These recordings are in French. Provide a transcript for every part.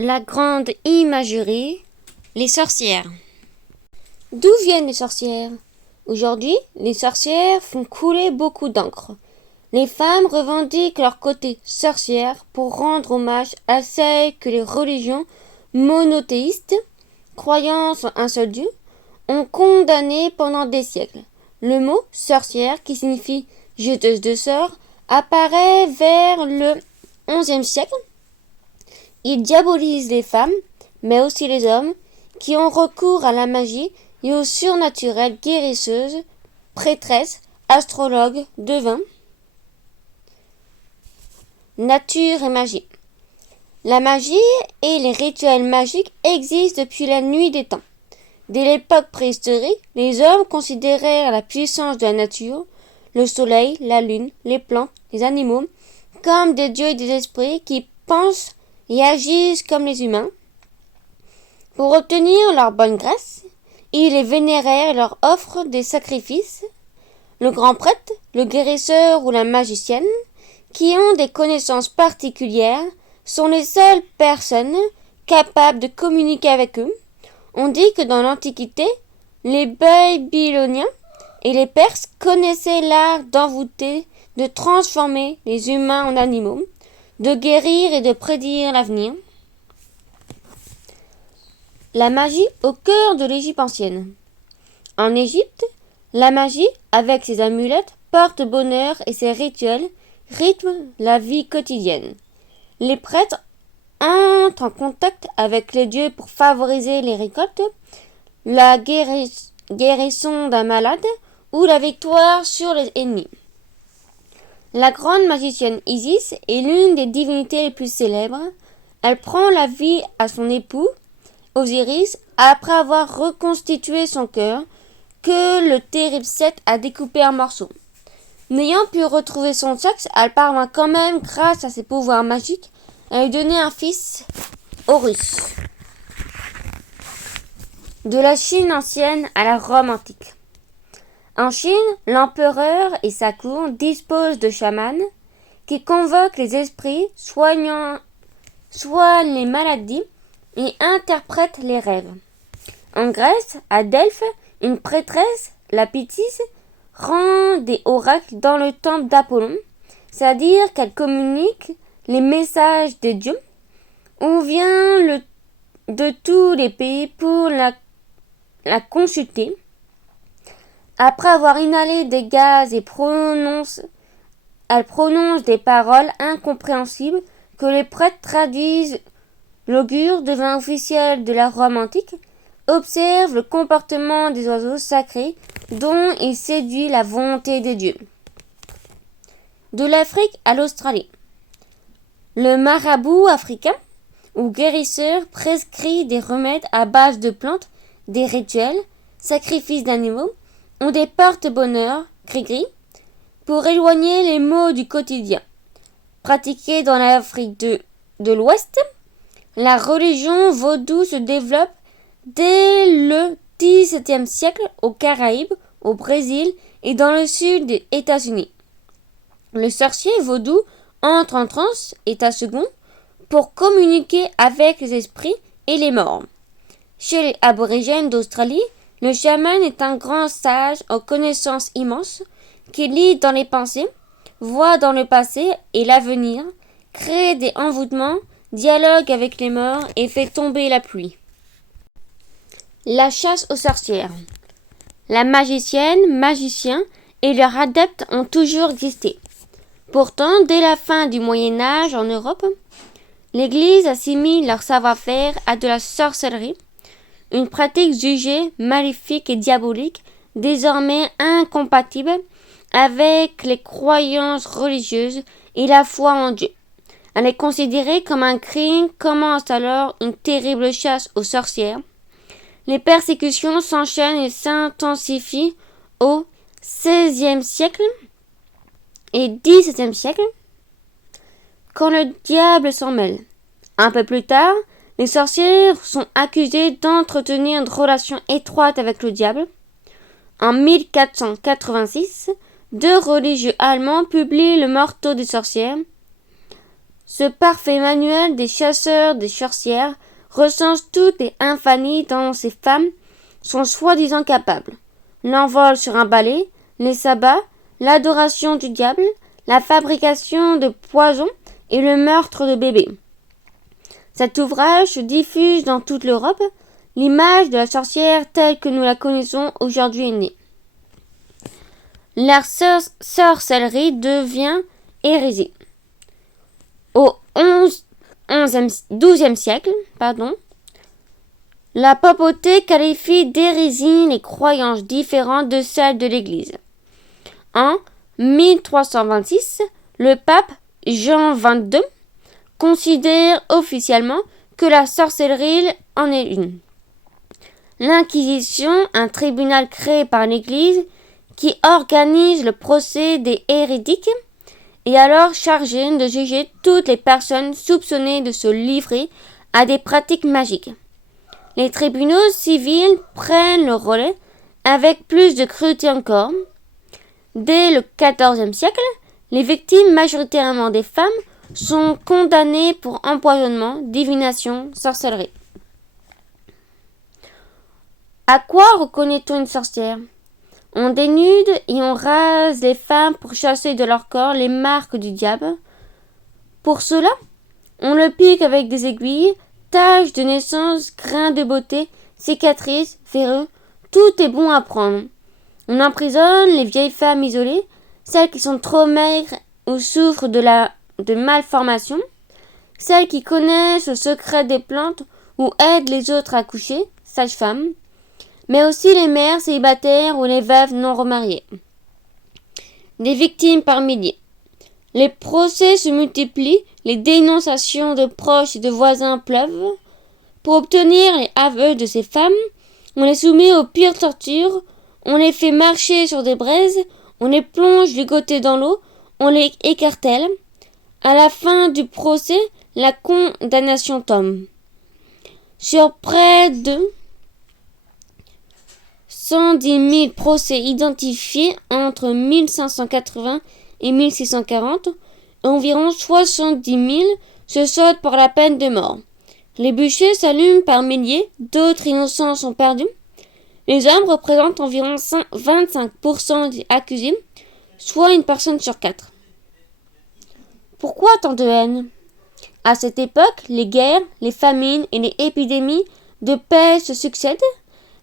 La grande imagerie, les sorcières. D'où viennent les sorcières? Aujourd'hui, les sorcières font couler beaucoup d'encre. Les femmes revendiquent leur côté sorcière pour rendre hommage à celles que les religions monothéistes, croyant en un seul Dieu, ont condamnées pendant des siècles. Le mot sorcière, qui signifie jeteuse de sorts, apparaît vers le XIe siècle. Il diabolise les femmes, mais aussi les hommes, qui ont recours à la magie et aux surnaturelles guérisseuses, prêtresses, astrologues, devins. Nature et magie. La magie et les rituels magiques existent depuis la nuit des temps. Dès l'époque préhistorique, les hommes considérèrent la puissance de la nature, le soleil, la lune, les plantes, les animaux, comme des dieux et des esprits qui pensent et agissent comme les humains. Pour obtenir leur bonne grâce, ils les vénérèrent et leur offrent des sacrifices. Le grand prêtre, le guérisseur ou la magicienne, qui ont des connaissances particulières, sont les seules personnes capables de communiquer avec eux. On dit que dans l'Antiquité, les Babyloniens et les Perses connaissaient l'art d'envoûter, de transformer les humains en animaux, de guérir et de prédire l'avenir. La magie au cœur de l'Égypte ancienne. En Égypte, la magie, avec ses amulettes, porte bonheur et ses rituels rythment la vie quotidienne. Les prêtres entrent en contact avec les dieux pour favoriser les récoltes, la guérison d'un malade ou la victoire sur les ennemis. La grande magicienne Isis est l'une des divinités les plus célèbres. Elle prend la vie à son époux, Osiris, après avoir reconstitué son cœur, que le terrible Seth a découpé en morceaux. N'ayant pu retrouver son sexe, elle parvint quand même, grâce à ses pouvoirs magiques, à lui donner un fils, Horus. De la Chine ancienne à la Rome antique. En Chine, l'empereur et sa cour disposent de chamans qui convoquent les esprits, soignent les maladies et interprètent les rêves. En Grèce, à Delphes, une prêtresse, la Pythis, rend des oracles dans le temple d'Apollon, c'est-à-dire qu'elle communique les messages des dieux. On vient de tous les pays pour la consulter. Après avoir inhalé des gaz et elle prononce des paroles incompréhensibles que les prêtres traduisent. L'augure, devint officiel de la Rome antique, observe le comportement des oiseaux sacrés dont il séduit la volonté des dieux. De l'Afrique à l'Australie. Le marabout africain ou guérisseur prescrit des remèdes à base de plantes, des rituels, sacrifices d'animaux ou des porte-bonheur, gris-gris, pour éloigner les maux du quotidien. Pratiqué dans l'Afrique de l'Ouest, la religion vaudou se développe dès le XVIIe siècle aux Caraïbes, au Brésil et dans le sud des États-Unis. Le sorcier vaudou entre en transe, état second, pour communiquer avec les esprits et les morts. Chez les aborigènes d'Australie, le chaman est un grand sage aux connaissances immenses qui lit dans les pensées, voit dans le passé et l'avenir, crée des envoûtements, dialogue avec les morts et fait tomber la pluie. La chasse aux sorcières. La magicienne, magicien et leurs adeptes ont toujours existé. Pourtant, dès la fin du Moyen Âge en Europe, l'Église assimile leur savoir-faire à de la sorcellerie, une pratique jugée maléfique et diabolique, désormais incompatible avec les croyances religieuses et la foi en Dieu. Elle est considérée comme un crime. Commence alors une terrible chasse aux sorcières. Les persécutions s'enchaînent et s'intensifient au XVIe siècle et XVIIe siècle, quand le diable s'en mêle. Un peu plus tard, les sorcières sont accusées d'entretenir une relation étroite avec le diable. En 1486, 2 religieux allemands publient le Marteau des sorcières. Ce parfait manuel des chasseurs des sorcières recense toutes les infamies dont ces femmes sont soi-disant capables. L'envol sur un balai, les sabbats, l'adoration du diable, la fabrication de poisons et le meurtre de bébés. Cet ouvrage diffuse dans toute l'Europe. L'image de la sorcière telle que nous la connaissons aujourd'hui est née. La sorcellerie devient hérésie. Au XIIe siècle, la papauté qualifie d'hérésie les croyances différentes de celles de l'Église. En 1326, le pape Jean XXII considère officiellement que la sorcellerie en est une. L'Inquisition, un tribunal créé par l'Église qui organise le procès des hérétiques, est alors chargé de juger toutes les personnes soupçonnées de se livrer à des pratiques magiques. Les tribunaux civils prennent le relais avec plus de cruauté encore. Dès le XIVe siècle, les victimes, majoritairement des femmes, sont condamnées pour empoisonnement, divination, sorcellerie. À quoi reconnaît-on une sorcière? On dénude et on rase les femmes pour chasser de leur corps les marques du diable. Pour cela, on le pique avec des aiguilles, taches de naissance, grains de beauté, cicatrices, verrues, tout est bon à prendre. On emprisonne les vieilles femmes isolées, celles qui sont trop maigres ou souffrent de malformations, celles qui connaissent le secret des plantes ou aident les autres à coucher, sages-femmes, mais aussi les mères célibataires ou les veuves non remariées. Des victimes par milliers. Les procès se multiplient, les dénonciations de proches et de voisins pleuvent. Pour obtenir les aveux de ces femmes, on les soumet aux pires tortures, on les fait marcher sur des braises, on les plonge ligotés dans l'eau, on les écartèle. À la fin du procès, la condamnation tombe. Sur près de 110 000 procès identifiés entre 1580 et 1640, environ 70 000 se soldent par la peine de mort. Les bûchers s'allument par milliers, d'autres innocents sont perdus. Les hommes représentent environ 25% des accusés, soit une personne sur 4. Pourquoi tant de haine? À cette époque, les guerres, les famines et les épidémies de peste se succèdent.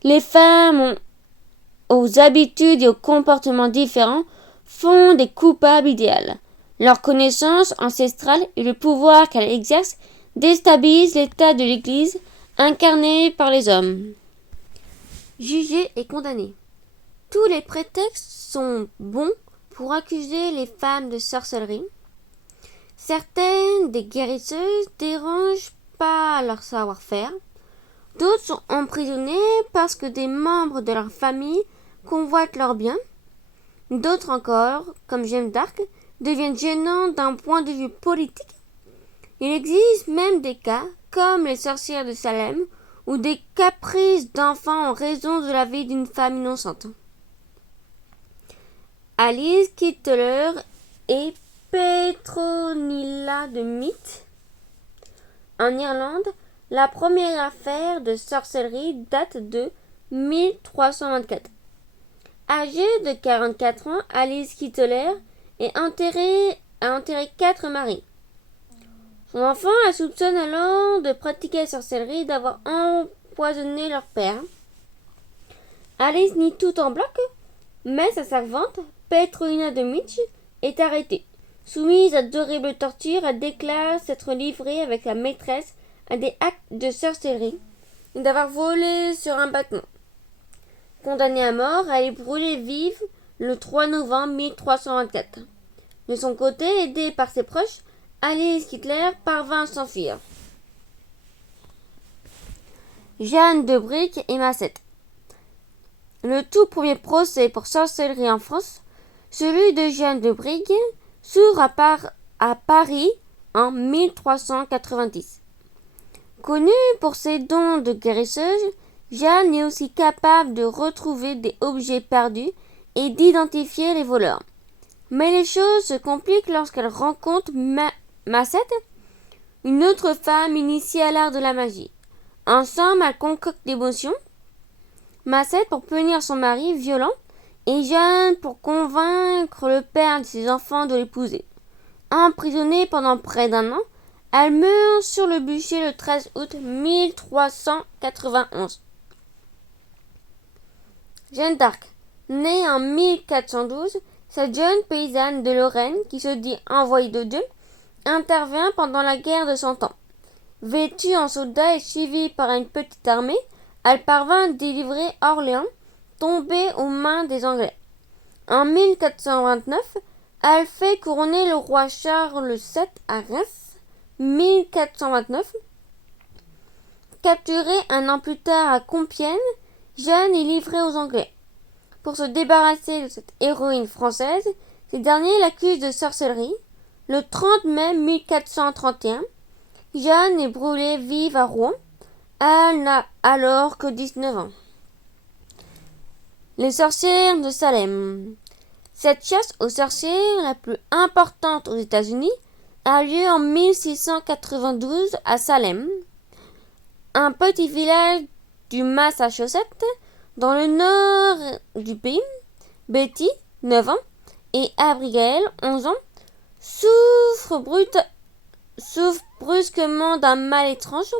Les femmes aux habitudes et aux comportements différents font des coupables idéales. Leur connaissance ancestrale et le pouvoir qu'elle exerce déstabilisent l'état de l'Église incarné par les hommes. Jugés et condamnés. Tous les prétextes sont bons pour accuser les femmes de sorcellerie. Certaines des guérisseuses dérangent pas leur savoir-faire. D'autres sont emprisonnées parce que des membres de leur famille convoitent leurs biens. D'autres encore, comme Jeanne d'Arc, deviennent gênants d'un point de vue politique. Il existe même des cas, comme les sorcières de Salem, ou des caprices d'enfants en raison de la vie d'une femme innocente. Alice Kittler et Petronilla de Meath. En Irlande, la première affaire de sorcellerie date de 1324. Âgée de 44 ans, Alice Kittler a enterré 4 maris. Son enfant la soupçonne alors de pratiquer la sorcellerie et d'avoir empoisonné leur père. Alice nie tout en bloc, mais sa servante, Petronilla de Meath, est arrêtée. Soumise à d'horribles tortures, elle déclare s'être livrée avec sa maîtresse à des actes de sorcellerie et d'avoir volé sur un bâtiment. Condamnée à mort, elle est brûlée vive le 3 novembre 1324. De son côté, aidée par ses proches, Alice Kittler parvint à s'enfuir. Jeanne de Brique et Macette. Le tout premier procès pour sorcellerie en France, celui de Jeanne de Brigue, s'ouvre à Paris en 1390. Connue pour ses dons de guérisseuse, Jeanne est aussi capable de retrouver des objets perdus et d'identifier les voleurs. Mais les choses se compliquent lorsqu'elle rencontre Macette, une autre femme initiée à l'art de la magie. Ensemble, elles concoctent des potions. Macette pour punir son mari violent et Jeanne pour convaincre le père de ses enfants de l'épouser. Emprisonnée pendant près d'un an, elle meurt sur le bûcher le 13 août 1391. Jeanne d'Arc, née en 1412, cette jeune paysanne de Lorraine qui se dit envoyée de Dieu, intervient pendant la guerre de Cent Ans. Vêtue en soldat et suivie par une petite armée, elle parvint à délivrer Orléans, tombé aux mains des Anglais. En 1429, elle fait couronner le roi Charles VII à Reims. 1429. Capturée un an plus tard à Compiègne, Jeanne est livrée aux Anglais. Pour se débarrasser de cette héroïne française, ces derniers l'accusent de sorcellerie. Le 30 mai 1431, Jeanne est brûlée vive à Rouen. Elle n'a alors que 19 ans. Les sorcières de Salem. Cette chasse aux sorcières la plus importante aux États-Unis a lieu en 1692 à Salem, un petit village du Massachusetts, dans le nord du pays. Betty, 9 ans, et Abigail, 11 ans, souffrent brusquement d'un mal étrange.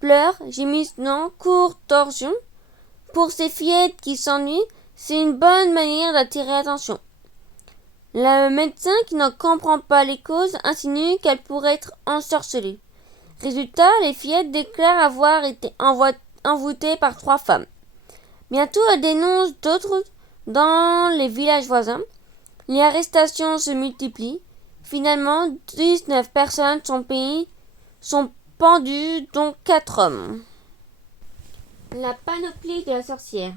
Pleurs, gémissements, courts, torsions. Pour ces fillettes qui s'ennuient, c'est une bonne manière d'attirer l'attention. Le médecin qui ne comprend pas les causes insinue qu'elle pourrait être ensorcelée. Résultat, les fillettes déclarent avoir été envoûtées par 3 femmes. Bientôt, elles dénoncent d'autres dans les villages voisins. Les arrestations se multiplient. Finalement, 19 personnes sont pendues, dont 4 hommes. La panoplie de la sorcière.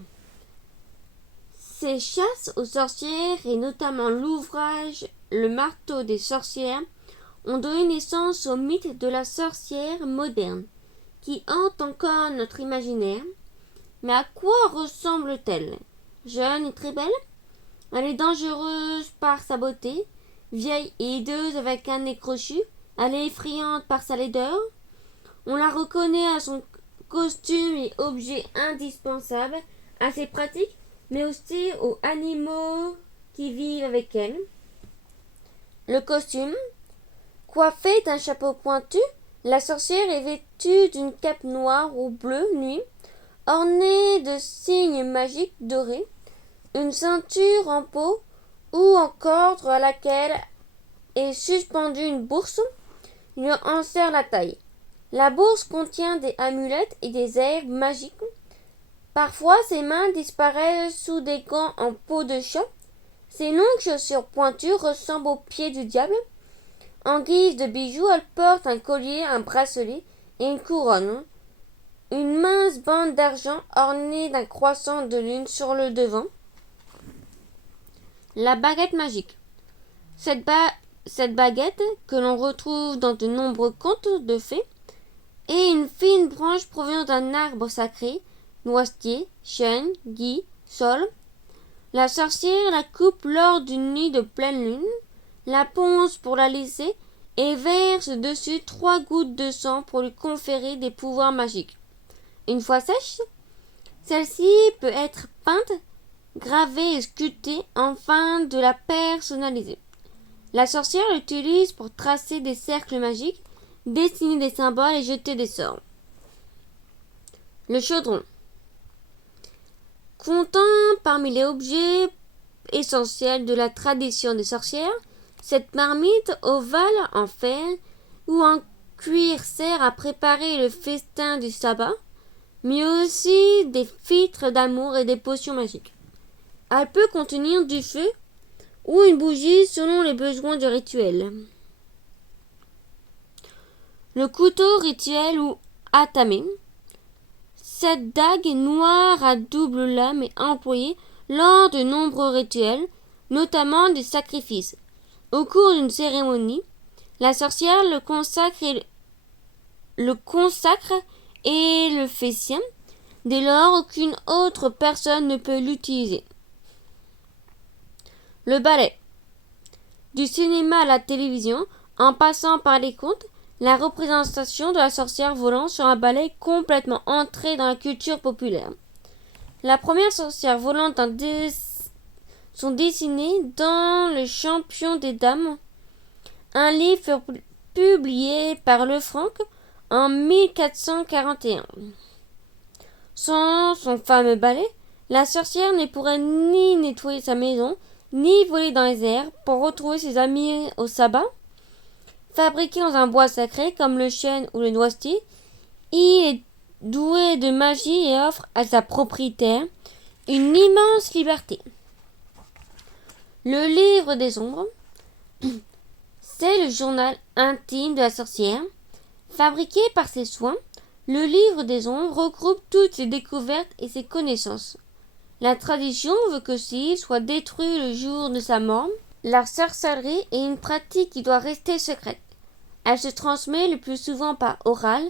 Ces chasses aux sorcières, et notamment l'ouvrage Le marteau des sorcières, ont donné naissance au mythe de la sorcière moderne, qui hante encore notre imaginaire. Mais à quoi ressemble-t-elle? Jeune et très belle? Elle est dangereuse par sa beauté, vieille et hideuse avec un nez crochu. Elle est effrayante par sa laideur. On la reconnaît à son costume et objets indispensables, à ses pratiques, mais aussi aux animaux qui vivent avec elle. Le costume. Coiffée d'un chapeau pointu, la sorcière est vêtue d'une cape noire ou bleue nuit, ornée de signes magiques dorés, une ceinture en peau ou en cordre à laquelle est suspendue une bourse lui enserre la taille. La bourse contient des amulettes et des herbes magiques. Parfois, ses mains disparaissent sous des gants en peau de chat. Ses longues chaussures pointues ressemblent aux pieds du diable. En guise de bijoux, elle porte un collier, un bracelet et une couronne. Une mince bande d'argent ornée d'un croissant de lune sur le devant. La baguette magique. Cette baguette, que l'on retrouve dans de nombreux contes de fées, est une fine branche provenant d'un arbre sacré, noisetier, chêne, gui, saule. La sorcière la coupe lors d'une nuit de pleine lune, la ponce pour la lisser et verse dessus 3 gouttes de sang pour lui conférer des pouvoirs magiques. Une fois sèche, celle-ci peut être peinte, gravée et sculptée afin de la personnaliser. La sorcière l'utilise pour tracer des cercles magiques, dessiner des symboles et jeter des sorts. Le chaudron. Comptant parmi les objets essentiels de la tradition des sorcières, cette marmite ovale en fer ou en cuir sert à préparer le festin du sabbat, mais aussi des filtres d'amour et des potions magiques. Elle peut contenir du feu ou une bougie selon les besoins du rituel. Le couteau rituel ou atame. Cette dague noire à double lame est employée lors de nombreux rituels, notamment des sacrifices. Au cours d'une cérémonie, la sorcière le consacre et le fait sien. Dès lors, aucune autre personne ne peut l'utiliser. Le ballet. Du cinéma à la télévision, en passant par les contes, la représentation de la sorcière volante sur un balai complètement entrée dans la culture populaire. La première sorcière volante sont dessinées dans Le Champion des Dames, un livre publié par Lefranc en 1441. Sans son fameux balai, la sorcière ne pourrait ni nettoyer sa maison, ni voler dans les airs pour retrouver ses amis au sabbat. Fabriqué dans un bois sacré comme le chêne ou le noisetier, il est doué de magie et offre à sa propriétaire une immense liberté. Le livre des ombres, c'est le journal intime de la sorcière. Fabriqué par ses soins, le livre des ombres regroupe toutes ses découvertes et ses connaissances. La tradition veut que s'il soit détruit le jour de sa mort. La sorcellerie est une pratique qui doit rester secrète. Elle se transmet le plus souvent par oral,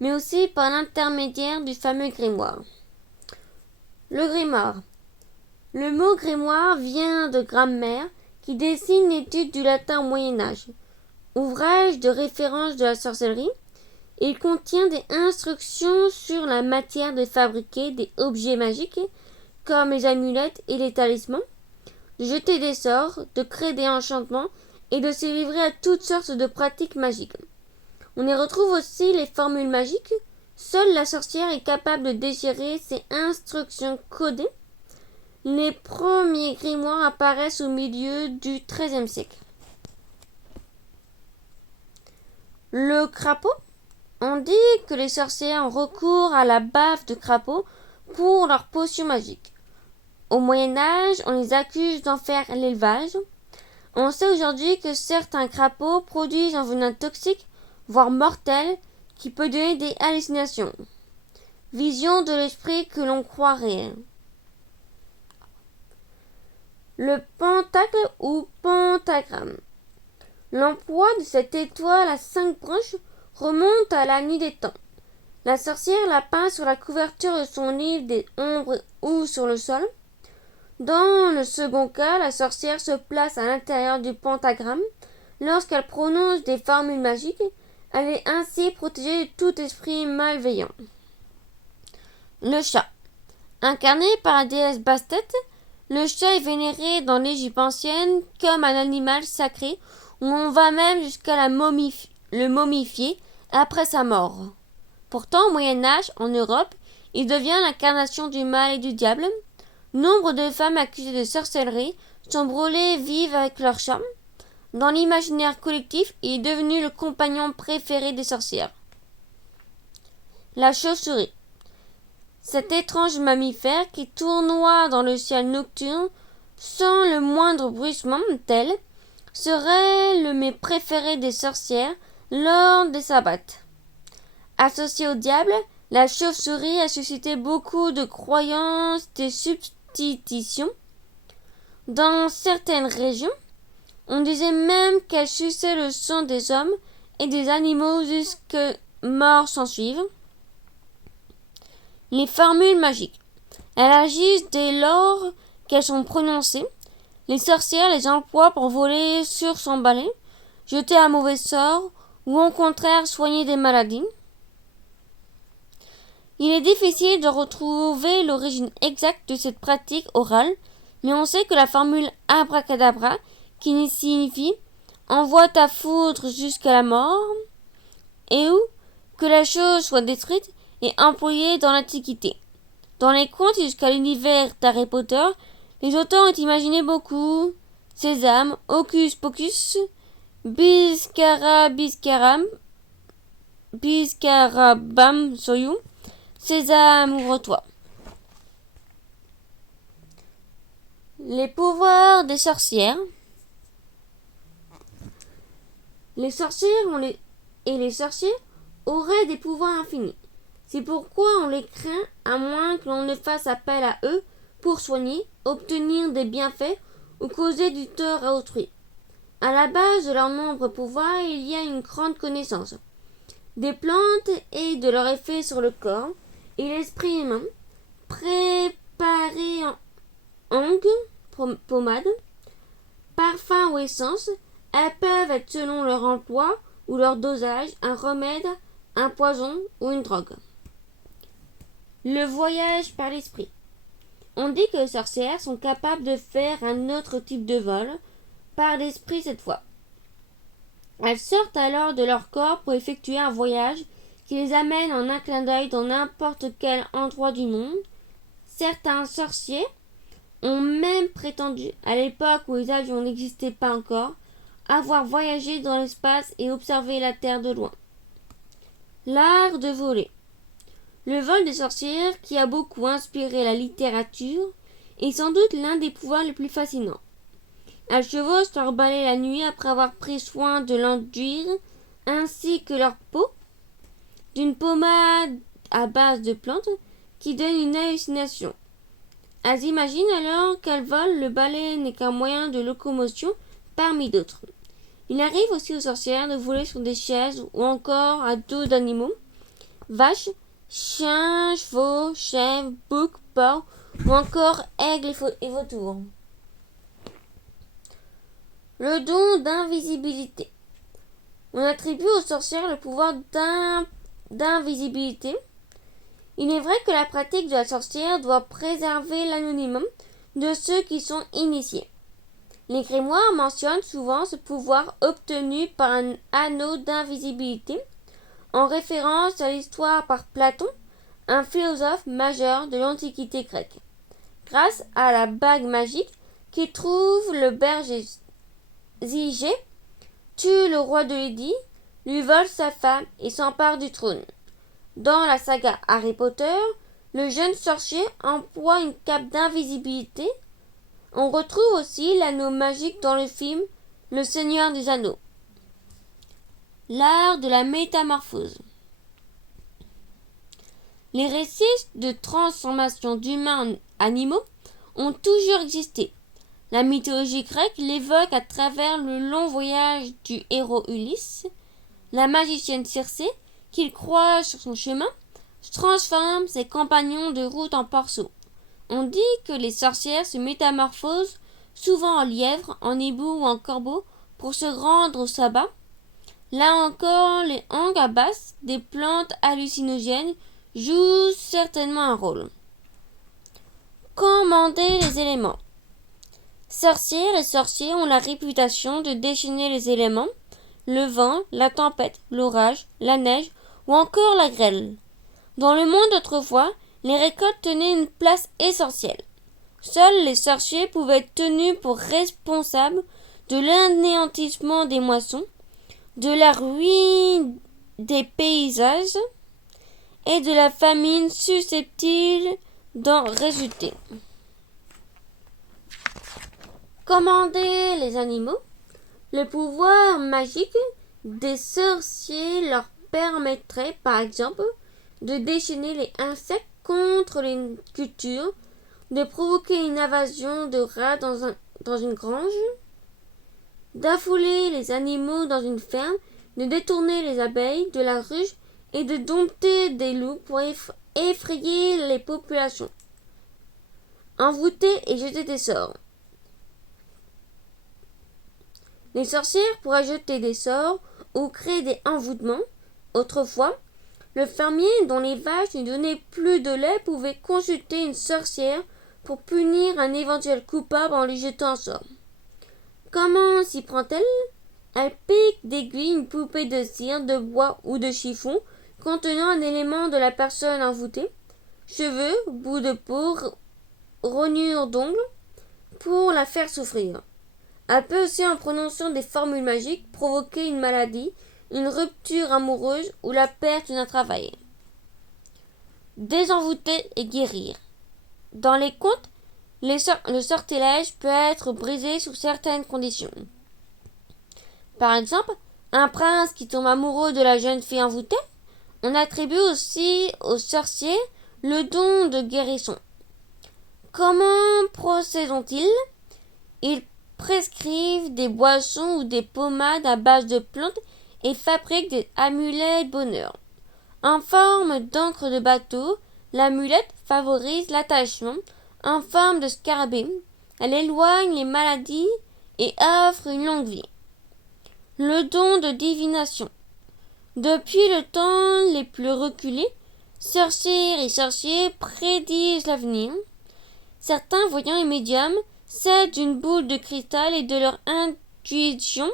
mais aussi par l'intermédiaire du fameux grimoire. Le grimoire. Le mot grimoire vient de grammaire, qui désigne l'étude du latin au Moyen-Âge. Ouvrage de référence de la sorcellerie, il contient des instructions sur la matière de fabriquer des objets magiques, comme les amulettes et les talismans, de jeter des sorts, de créer des enchantements et de se livrer à toutes sortes de pratiques magiques. On y retrouve aussi les formules magiques. Seule la sorcière est capable de déchirer ces instructions codées. Les premiers grimoires apparaissent au milieu du XIIIe siècle. Le crapaud. On dit que les sorcières ont recours à la bave de crapaud pour leurs potions magiques. Au Moyen-Âge, on les accuse d'en faire l'élevage. On sait aujourd'hui que certains crapauds produisent un venin toxique, voire mortel, qui peut donner des hallucinations. Vision de l'esprit que l'on croit réelle. Le pentacle ou pentagramme. L'emploi de cette étoile à 5 branches remonte à la nuit des temps. La sorcière la peint sur la couverture de son livre des ombres ou sur le sol. Dans le second cas, la sorcière se place à l'intérieur du pentagramme. Lorsqu'elle prononce des formules magiques, elle est ainsi protégée de tout esprit malveillant. Le chat. Incarné par la déesse Bastet, le chat est vénéré dans l'Égypte ancienne comme un animal sacré où on va même jusqu'à le momifier après sa mort. Pourtant, au Moyen-Âge, en Europe, il devient l'incarnation du mal et du diable. Nombre de femmes accusées de sorcellerie sont brûlées vives avec leur chat. Dans l'imaginaire collectif, il est devenu le compagnon préféré des sorcières. La chauve-souris. Cet étrange mammifère qui tournoie dans le ciel nocturne sans le moindre bruissement tel serait le mets préféré des sorcières lors des sabbats. Associée au diable, la chauve-souris a suscité beaucoup de croyances et superstitions. Dans certaines régions, on disait même qu'elle suçait le sang des hommes et des animaux jusque morts s'en suivent. Les formules magiques. Elles agissent dès lors qu'elles sont prononcées. Les sorcières les emploient pour voler sur son balai, jeter un mauvais sort ou au contraire soigner des maladies. Il est difficile de retrouver l'origine exacte de cette pratique orale, mais on sait que la formule abracadabra, qui signifie envoie ta foudre jusqu'à la mort, et ou que la chose soit détruite, est employée dans l'Antiquité. Dans les contes jusqu'à l'univers d'Harry Potter, les auteurs ont imaginé beaucoup. Sésame, Hocus Pocus, Biscarabiscaram, Biscarabam Soyou, Sésame, ouvre-toi. Les pouvoirs des sorcières. Les sorcières et les sorciers auraient des pouvoirs infinis. C'est pourquoi on les craint, à moins que l'on ne fasse appel à eux pour soigner, obtenir des bienfaits ou causer du tort à autrui. À la base de leurs nombreux pouvoirs, il y a une grande connaissance des plantes et de leurs effets sur le corps et l'esprit humain, préparés en ongues, pommades, parfums ou essences. Elles peuvent être, selon leur emploi, ou leur dosage, un remède, un poison ou une drogue. Le voyage par l'esprit. On dit que les sorcières sont capables de faire un autre type de vol, par l'esprit cette fois. Elles sortent alors de leur corps pour effectuer un voyage qui les amène en un clin d'œil dans n'importe quel endroit du monde. Certains sorciers ont même prétendu, à l'époque où les avions n'existaient pas encore, avoir voyagé dans l'espace et observé la Terre de loin. L'art de voler. Le vol des sorcières, qui a beaucoup inspiré la littérature, est sans doute l'un des pouvoirs les plus fascinants. Elles chevauchent leur balai la nuit après avoir pris soin de l'enduire, ainsi que leur peau, d'une pommade à base de plantes qui donne une hallucination. Elles imaginent alors qu'elles volent, le balai n'est qu'un moyen de locomotion parmi d'autres. Il arrive aussi aux sorcières de voler sur des chaises ou encore à dos d'animaux, vaches, chiens, chevaux, chèvres, boucs, porcs ou encore aigles et vautours. Le don d'invisibilité. On attribue aux sorcières le pouvoir d'invisibilité. Il est vrai que la pratique de la sorcière doit préserver l'anonymat de ceux qui sont initiés. Les grimoires mentionnent souvent ce pouvoir obtenu par un anneau d'invisibilité, en référence à l'histoire par Platon, un philosophe majeur de l'Antiquité grecque. Grâce à la bague magique qu'il trouve, le berger Zygée tue le roi de Lydie, lui vole sa femme et s'empare du trône. Dans la saga Harry Potter, le jeune sorcier emploie une cape d'invisibilité. On retrouve aussi l'anneau magique dans le film Le Seigneur des Anneaux. L'art de la métamorphose. Les récits de transformation d'humains en animaux ont toujours existé. La mythologie grecque l'évoque à travers le long voyage du héros Ulysse. La magicienne Circé, qu'il croise sur son chemin, transforme ses compagnons de route en porceaux. On dit que les sorcières se métamorphosent souvent en lièvre, en hibou ou en corbeau pour se rendre au sabbat. Là encore, les angabas, des plantes hallucinogènes, jouent certainement un rôle. Commander les éléments. Sorcières et sorciers ont la réputation de déchaîner les éléments, le vent, la tempête, l'orage, la neige ou encore la grêle. Dans le monde d'autrefois, les récoltes tenaient une place essentielle. Seuls les sorciers pouvaient être tenus pour responsables de l'anéantissement des moissons, de la ruine des paysages et de la famine susceptible d'en résulter. Commander les animaux. Le pouvoir magique des sorciers leur permettrait, par exemple, de déchaîner les insectes contre les cultures, de provoquer une invasion de rats dans une grange, d'affouler les animaux dans une ferme, de détourner les abeilles de la ruche et de dompter des loups pour effrayer les populations. Envoûter et jeter des sorts. Les sorcières pourraient jeter des sorts ou créer des envoûtements. Autrefois, le fermier dont les vaches ne donnaient plus de lait pouvait consulter une sorcière pour punir un éventuel coupable en lui jetant un sort. Comment s'y prend-elle? Elle pique d'aiguille une poupée de cire, de bois ou de chiffon contenant un élément de la personne envoûtée, cheveux, bouts de peau, rognures d'ongles, pour la faire souffrir. Elle peut aussi, en prononçant des formules magiques, provoquer une maladie, une rupture amoureuse ou la perte d'un travail. Désenvoûter et guérir. Dans les contes, le sortilège peut être brisé sous certaines conditions. Par exemple, un prince qui tombe amoureux de la jeune fille envoûtée. On attribue aussi aux sorciers le don de guérison. Comment procèdent-ils? Ils prescrivent des boissons ou des pommades à base de plantes et fabriquent des amulets de bonheur. En forme d'encre de bateau, l'amulette favorise l'attachement. En forme de scarabée, elle éloigne les maladies et offre une longue vie. Le don de divination. Depuis le temps les plus reculés, sorcières et sorciers prédisent l'avenir. Certains voyants et médiums s'aident d'une boule de cristal et de leur intuition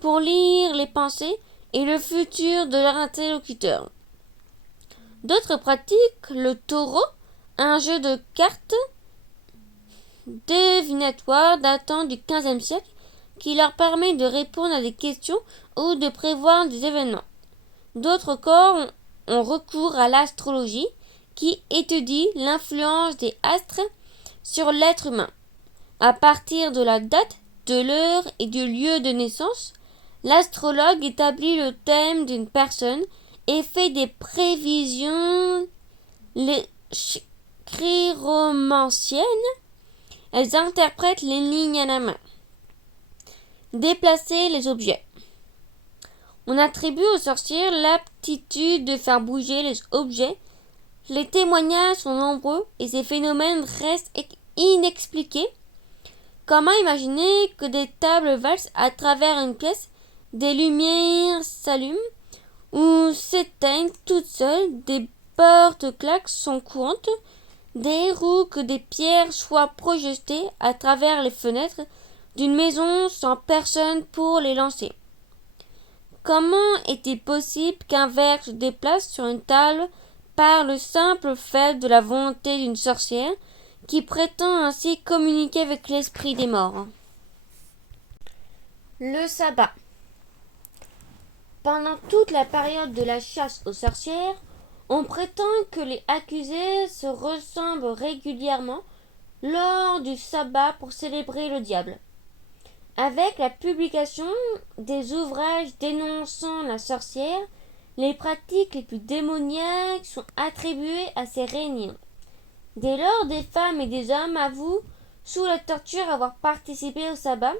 pour lire les pensées et le futur de leur interlocuteur. D'autres pratiquent le taureau, un jeu de cartes divinatoire datant du XVe siècle qui leur permet de répondre à des questions ou de prévoir des événements. D'autres corps ont recours à l'astrologie qui étudie l'influence des astres sur l'être humain. À partir de la date, de l'heure et du lieu de naissance, l'astrologue établit le thème d'une personne et fait des prévisions. Les chiromanciennes, elles interprètent les lignes à la main. Déplacer les objets. On attribue aux sorcières l'aptitude de faire bouger les objets. Les témoignages sont nombreux et ces phénomènes restent inexpliqués. Comment imaginer que des tables valsent à travers une pièce, des lumières s'allument ou s'éteignent toutes seules, des portes claquent sont courantes, des roues que des pierres soient projetées à travers les fenêtres d'une maison sans personne pour les lancer. Comment est-il possible qu'un verre se déplace sur une table par le simple fait de la volonté d'une sorcière qui prétend ainsi communiquer avec l'esprit des morts? Le sabbat. Pendant toute la période de la chasse aux sorcières, on prétend que les accusés se ressemblent régulièrement lors du sabbat pour célébrer le diable. Avec la publication des ouvrages dénonçant la sorcière, les pratiques les plus démoniaques sont attribuées à ces réunions. Dès lors, des femmes et des hommes avouent, sous la torture, avoir participé au sabbat.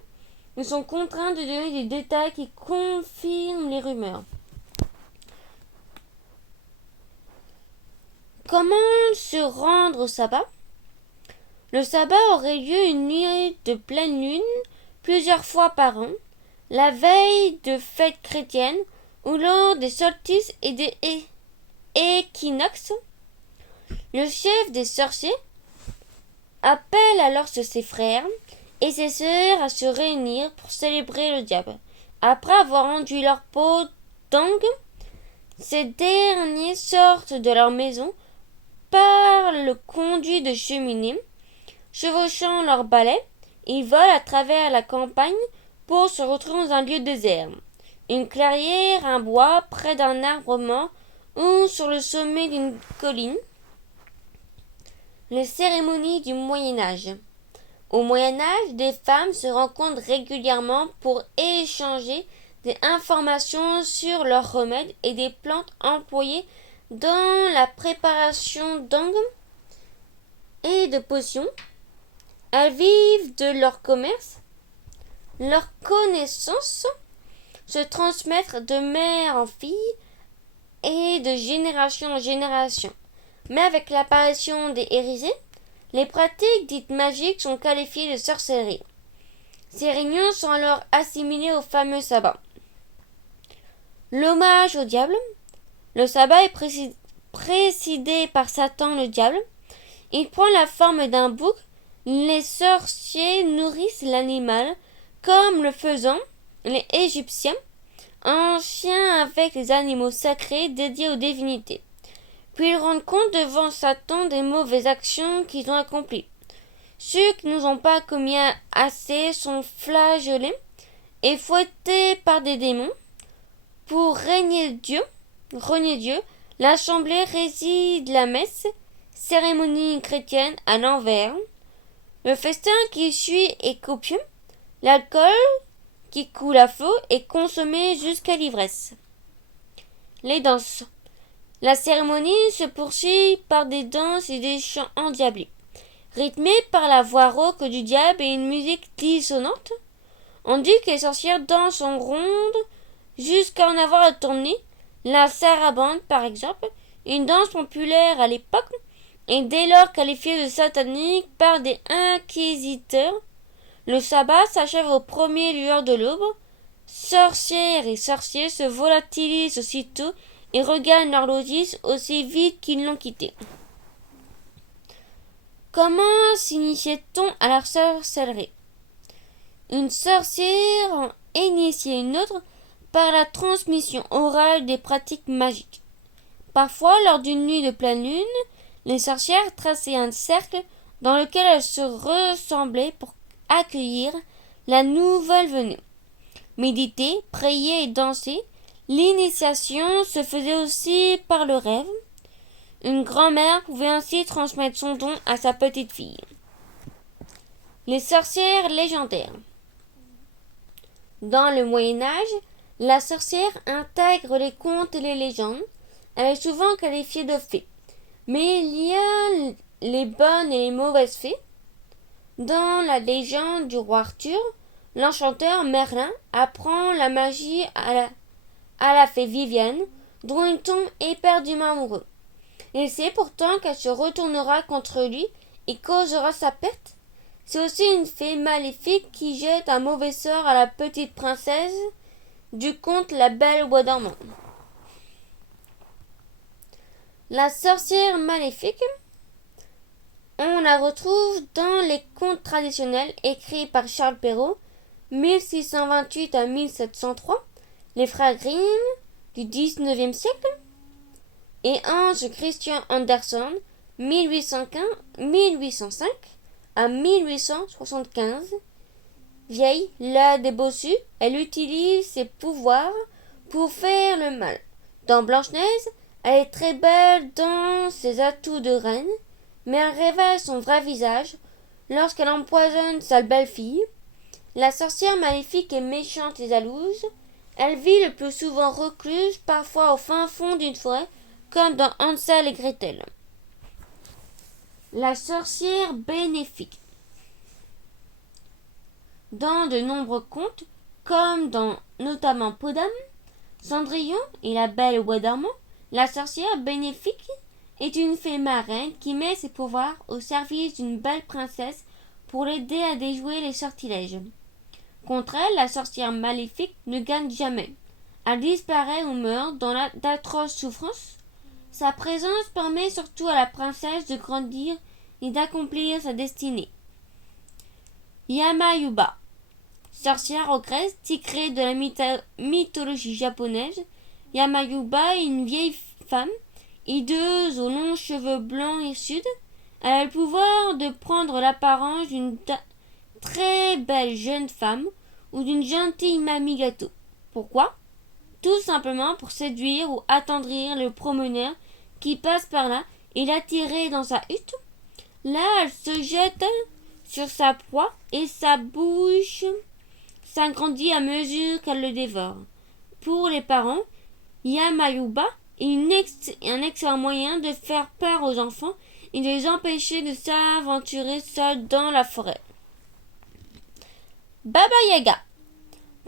Ils sont contraints de donner des détails qui confirment les rumeurs. Comment se rendre au sabbat? Le sabbat aurait lieu une nuit de pleine lune, plusieurs fois par an, la veille de fêtes chrétiennes ou lors des solstices et des équinoxes. Le chef des sorciers appelle alors ses frères et ses sœurs à se réunir pour célébrer le diable. Après avoir rendu leur peau d'angue, ces derniers sortent de leur maison par le conduit de cheminée, chevauchant leurs balais. Ils volent à travers la campagne pour se retrouver dans un lieu désert, une clairière, un bois, près d'un arbre mort ou sur le sommet d'une colline. Les cérémonies du Moyen-Âge. Au Moyen-Âge, des femmes se rencontrent régulièrement pour échanger des informations sur leurs remèdes et des plantes employées dans la préparation d'angues et de potions. Elles vivent de leur commerce. Leurs connaissances se transmettent de mère en fille et de génération en génération. Mais avec l'apparition des hérésies, les pratiques dites magiques sont qualifiées de sorcellerie. Ces réunions sont alors assimilées au fameux sabbat. L'hommage au diable. Le sabbat est présidé par Satan le diable. Il prend la forme d'un bouc. Les sorciers nourrissent l'animal, comme le faisaient les Égyptiens, anciens avec les animaux sacrés dédiés aux divinités. Puis ils rendent compte devant Satan des mauvaises actions qu'ils ont accomplies. Ceux qui n'ont pas commis assez sont flagellés et fouettés par des démons. Pour renier Dieu, l'assemblée réside la messe, cérémonie chrétienne à l'envers. Le festin qui suit est copieux. L'alcool qui coule à flot est consommé jusqu'à l'ivresse. Les danses. La cérémonie se poursuit par des danses et des chants endiablés, rythmés par la voix rauque du diable et une musique dissonante. On dit que les sorcières dansent en ronde jusqu'à en avoir à tourner. La sarabande, par exemple, une danse populaire à l'époque, et dès lors qualifiée de satanique par des inquisiteurs. Le sabbat s'achève aux premières lueurs de l'aube. Sorcières et sorciers se volatilisent aussitôt et regagnent leur logis aussi vite qu'ils l'ont quitté. Comment s'initiait-on à la sorcellerie? Une sorcière initiait une autre par la transmission orale des pratiques magiques. Parfois, lors d'une nuit de pleine lune, les sorcières traçaient un cercle dans lequel elles se ressemblaient pour accueillir la nouvelle venue. Méditer, prier et danser, l'initiation se faisait aussi par le rêve. Une grand-mère pouvait ainsi transmettre son don à sa petite fille. Les sorcières légendaires. Dans le Moyen-Âge, la sorcière intègre les contes et les légendes. Elle est souvent qualifiée de fée. Mais il y a les bonnes et les mauvaises fées. Dans la légende du roi Arthur, l'enchanteur Merlin apprend la magie à la fée Vivienne, dont il tombe éperdument amoureux. Il sait pourtant qu'elle se retournera contre lui et causera sa perte. C'est aussi une fée maléfique qui jette un mauvais sort à la petite princesse du conte La Belle au bois dormant. La sorcière maléfique, on la retrouve dans les contes traditionnels écrits par Charles Perrault, 1628 à 1703, les frères Grimm du XIXe siècle, et Hans Christian Andersen, 1805 à 1875. Vieille, là des bossus, elle utilise ses pouvoirs pour faire le mal. Dans Blanche-Neige, elle est très belle dans ses atouts de reine, mais elle révèle son vrai visage lorsqu'elle empoisonne sa belle-fille. La sorcière maléfique est méchante et jalouse. Elle vit le plus souvent recluse, parfois au fin fond d'une forêt, comme dans Hansel et Gretel. La sorcière bénéfique. Dans de nombreux contes, comme dans notamment Podam, Cendrillon et la Belle au bois dormant, la sorcière bénéfique est une fée marraine qui met ses pouvoirs au service d'une belle princesse pour l'aider à déjouer les sortilèges. Contre elle, la sorcière maléfique ne gagne jamais. Elle disparaît ou meurt dans d'atroces souffrances. Sa présence permet surtout à la princesse de grandir et d'accomplir sa destinée. Yama-Yuba, sorcière ogresse tirée de la mythologie japonaise. Yama-Yuba est une vieille femme, hideuse aux longs cheveux blancs hirsutes. Elle a le pouvoir de prendre l'apparence d'une très belle jeune femme ou d'une gentille mamie gâteau. Pourquoi? Tout simplement pour séduire ou attendrir le promeneur qui passe par là et l'attirer dans sa hutte. Là, elle se jette sur sa proie et sa bouche s'agrandit à mesure qu'elle le dévore. Pour les parents, Yama-Yuba est un excellent moyen de faire peur aux enfants et de les empêcher de s'aventurer seuls dans la forêt. Baba Yaga.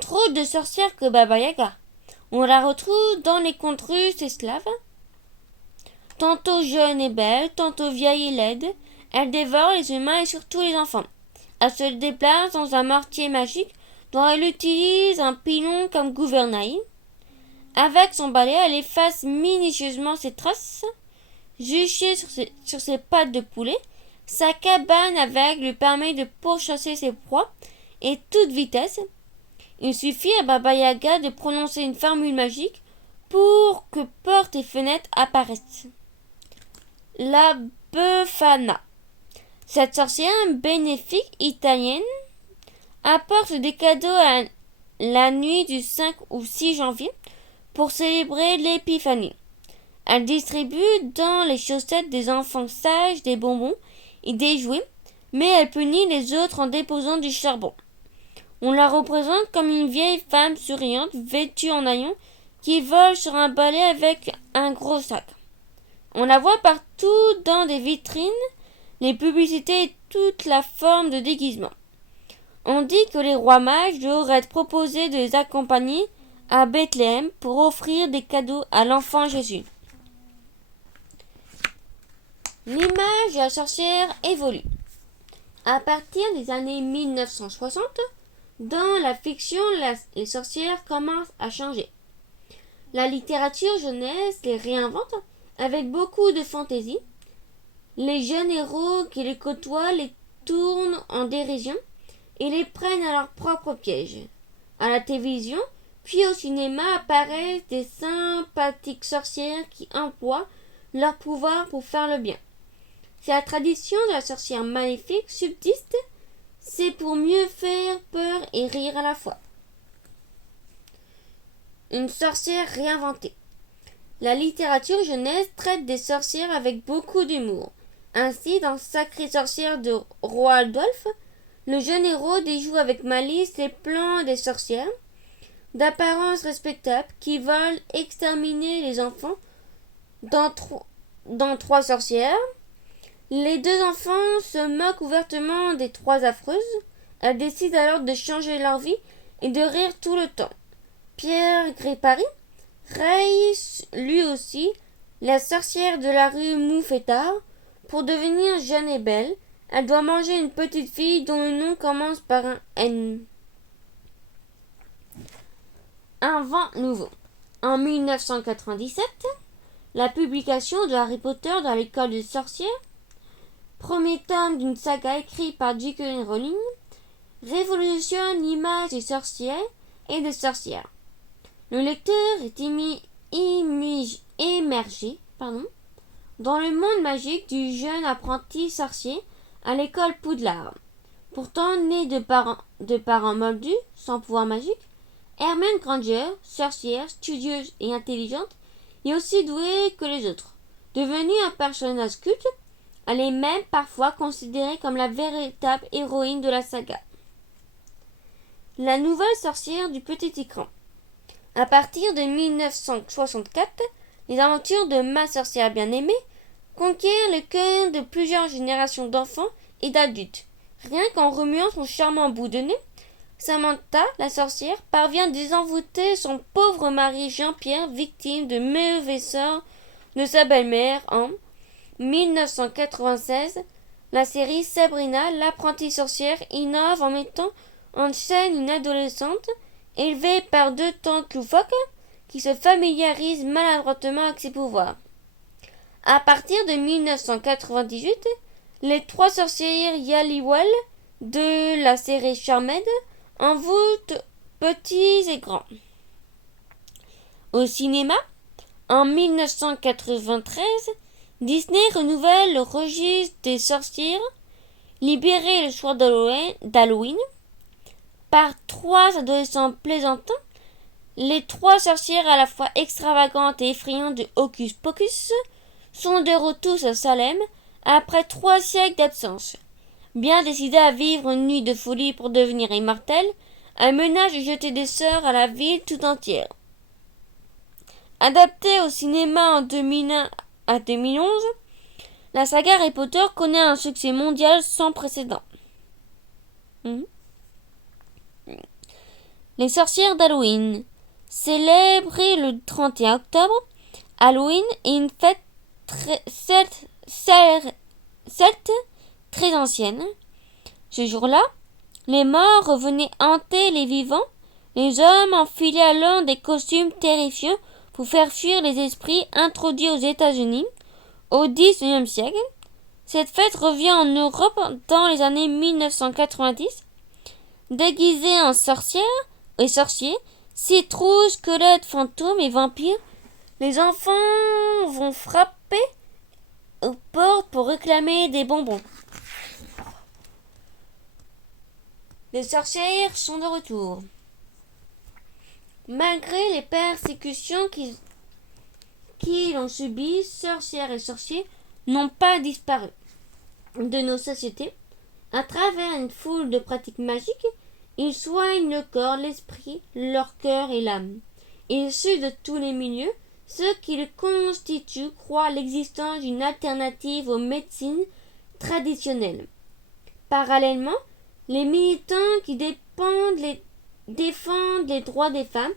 Trop de sorcières que Baba Yaga. On la retrouve dans les contes russes et slaves. Tantôt jeune et belle, tantôt vieille et laide, elle dévore les humains et surtout les enfants. Elle se déplace dans un mortier magique dont elle utilise un pilon comme gouvernail. Avec son balai, elle efface minutieusement ses traces. Juchée sur ses pattes de poulet, sa cabane avec lui permet de pourchasser ses proies et toute vitesse. Il suffit à Baba Yaga de prononcer une formule magique pour que portes et fenêtres apparaissent. La Befana. Cette sorcière bénéfique italienne apporte des cadeaux à la nuit du 5 ou 6 janvier pour célébrer l'épiphanie. Elle distribue dans les chaussettes des enfants sages des bonbons et des jouets, mais elle punit les autres en déposant du charbon. On la représente comme une vieille femme souriante vêtue en haillons qui vole sur un balai avec un gros sac. On la voit partout dans des vitrines, les publicités et toute la forme de déguisement. On dit que les rois mages lui auraient proposé de les accompagner à Bethléem pour offrir des cadeaux à l'enfant Jésus. L'image de la sorcière évolue. À partir des années 1960, Dans la fiction, les sorcières commencent à changer. La littérature jeunesse les réinvente avec beaucoup de fantaisie. Les jeunes héros qui les côtoient les tournent en dérision et les prennent à leur propre piège. À la télévision, puis au cinéma apparaissent des sympathiques sorcières qui emploient leur pouvoir pour faire le bien. Si la tradition de la sorcière maléfique subsiste, c'est pour mieux faire peur et rire à la fois. Une sorcière réinventée. La littérature jeunesse traite des sorcières avec beaucoup d'humour. Ainsi, dans Sacrée sorcière de Roald Dahl, le jeune héros déjoue avec malice les plans des sorcières, d'apparence respectable, qui veulent exterminer les enfants dans Trois sorcières. Les deux enfants se moquent ouvertement des trois affreuses. Elles décident alors de changer leur vie et de rire tout le temps. Pierre Grépari raye lui aussi la sorcière de la rue Mouffetard. Pour devenir jeune et belle, elle doit manger une petite fille dont le nom commence par un N. Un vent nouveau. En 1997, la publication de Harry Potter dans l'école des sorcières, premier tome d'une saga écrite par J.K. Rowling, révolutionne l'image des sorcières et des sorcières. Le lecteur est émergé dans le monde magique du jeune apprenti sorcier à l'école Poudlard. Pourtant né de parents moldus, sans pouvoir magique, Hermione Granger, sorcière, studieuse et intelligente, est aussi douée que les autres. Devenue un personnage culte, elle est même parfois considérée comme la véritable héroïne de la saga. La nouvelle sorcière du petit écran. À partir de 1964, les aventures de Ma sorcière bien-aimée conquièrent le cœur de plusieurs générations d'enfants et d'adultes. Rien qu'en remuant son charmant bout de nez, Samantha, la sorcière, parvient à désenvoûter son pauvre mari Jean-Pierre, victime de mauvais sorts de sa belle-mère. En 1996, la série Sabrina, l'apprentie sorcière, innove en mettant en scène une adolescente élevée par deux tantes loufoques qui se familiarisent maladroitement avec ses pouvoirs. À partir de 1998, les trois sorcières Yaliwell de la série Charmed envoûtent petits et grands. Au cinéma, en 1993, Disney renouvelle le registre des sorcières libérées le soir d'Halloween par trois adolescents plaisantins. Les trois sorcières à la fois extravagantes et effrayantes de Hocus Pocus sont de retour à Salem après 3 siècles d'absence. Bien décidées à vivre une nuit de folie pour devenir immortelles, elles menacent de jeter des sorts à la ville tout entière. Adaptée au cinéma en 2001 à 2011, la saga Harry Potter connaît un succès mondial sans précédent. Les sorcières d'Halloween. Célébrée le 31 octobre, Halloween est une fête celte très ancienne. Ce jour-là, les morts revenaient hanter les vivants. Les hommes enfilaient alors des costumes terrifiants pour faire fuir les esprits introduits aux États-Unis au XIXe siècle. Cette fête revient en Europe dans les années 1990. Déguisés en sorcières et sorciers, citrouilles, squelettes, fantômes et vampires, les enfants vont frapper aux portes pour réclamer des bonbons. Les sorcières sont de retour. Malgré les persécutions qu'ils ont subies, sorcières et sorciers n'ont pas disparu de nos sociétés. À travers une foule de pratiques magiques, ils soignent le corps, l'esprit, leur cœur et l'âme. Issus de tous les milieux, ceux qui le constituent croient à l'existence d'une alternative aux médecines traditionnelles. Parallèlement, les militants qui défendent les droits des femmes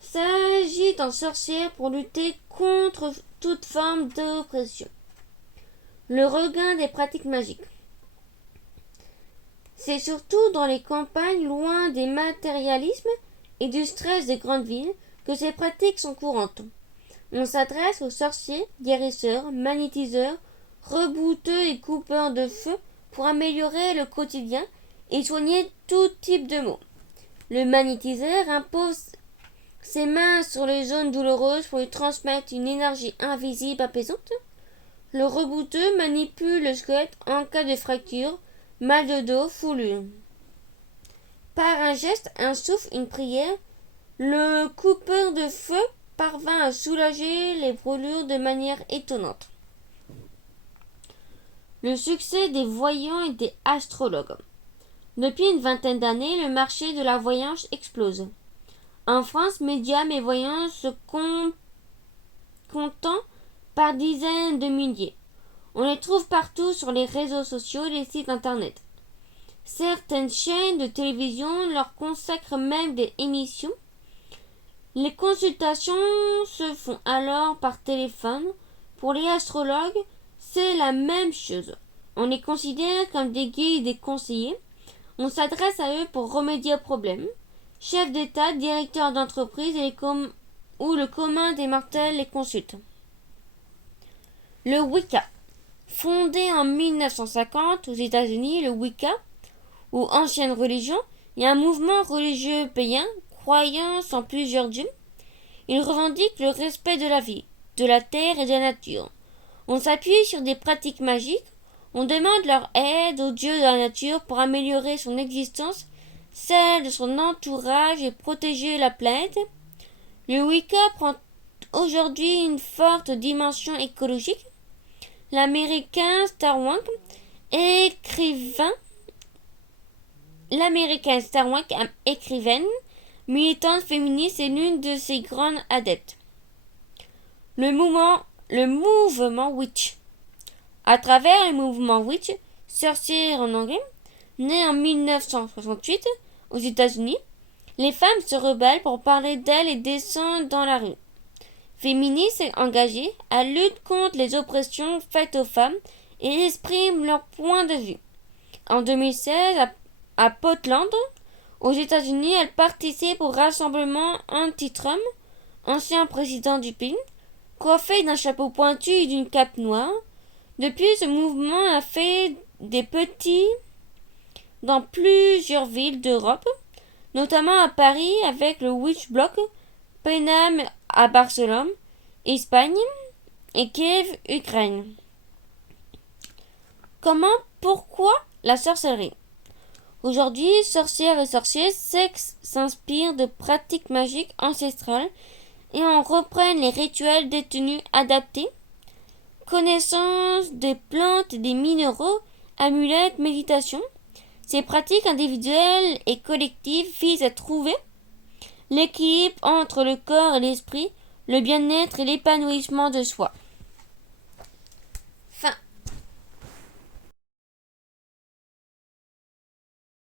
s'agitent en sorcières pour lutter contre toute forme d'oppression. Le regain des pratiques magiques. C'est surtout dans les campagnes loin des matérialismes et du stress des grandes villes que ces pratiques sont courantes. On s'adresse aux sorciers, guérisseurs, magnétiseurs, rebouteux et coupeurs de feu pour améliorer le quotidien et soigner tout type de maux. Le magnétiseur impose ses mains sur les zones douloureuses pour lui transmettre une énergie invisible apaisante. Le rebouteux manipule le squelette en cas de fracture, mal de dos, foulure. Par un geste, un souffle, une prière, le coupeur de feu parvint à soulager les brûlures de manière étonnante. Le succès des voyants et des astrologues. Depuis une vingtaine d'années, le marché de la voyance explose. En France, médiums et voyants se comptent par dizaines de milliers. On les trouve partout sur les réseaux sociaux et les sites internet. Certaines chaînes de télévision leur consacrent même des émissions. Les consultations se font alors par téléphone. Pour les astrologues, c'est la même chose. On les considère comme des guides et des conseillers. On s'adresse à eux pour remédier aux problèmes. Chefs d'État, directeurs d'entreprise ou le commun des mortels les consultent. Le Wicca. Fondé en 1950 aux États-Unis, le Wicca, ou ancienne religion, est un mouvement religieux païen croyant en plusieurs dieux. Il revendique le respect de la vie, de la terre et de la nature. On s'appuie sur des pratiques magiques. On demande leur aide aux dieux de la nature pour améliorer son existence, celle de son entourage et protéger la planète. Le Wicca prend aujourd'hui une forte dimension écologique. L'américaine Star Wars, écrivaine, militante féministe est l'une de ses grandes adeptes. Le mouvement Witch. À travers le mouvement Witch, sorcière en anglais, né en 1968 aux États-Unis, les femmes se rebellent pour parler d'elles et descendent dans la rue. Féministes et engagées, elles luttent contre les oppressions faites aux femmes et expriment leur point de vue. En 2016, à Portland, aux États-Unis, elles participent au rassemblement anti-Trump, ancien président du pays, coiffé d'un chapeau pointu et d'une cape noire. Depuis, ce mouvement a fait des petits dans plusieurs villes d'Europe, notamment à Paris avec le Witch Block, Paname à Barcelone, Espagne et Kiev, Ukraine. Pourquoi la sorcellerie? Aujourd'hui, sorcières et sorciers s'inspirent de pratiques magiques ancestrales et en reprennent les rituels détenus adaptés, connaissance des plantes et des minéraux, amulettes, méditation. Ces pratiques individuelles et collectives visent à trouver l'équilibre entre le corps et l'esprit, le bien-être et l'épanouissement de soi.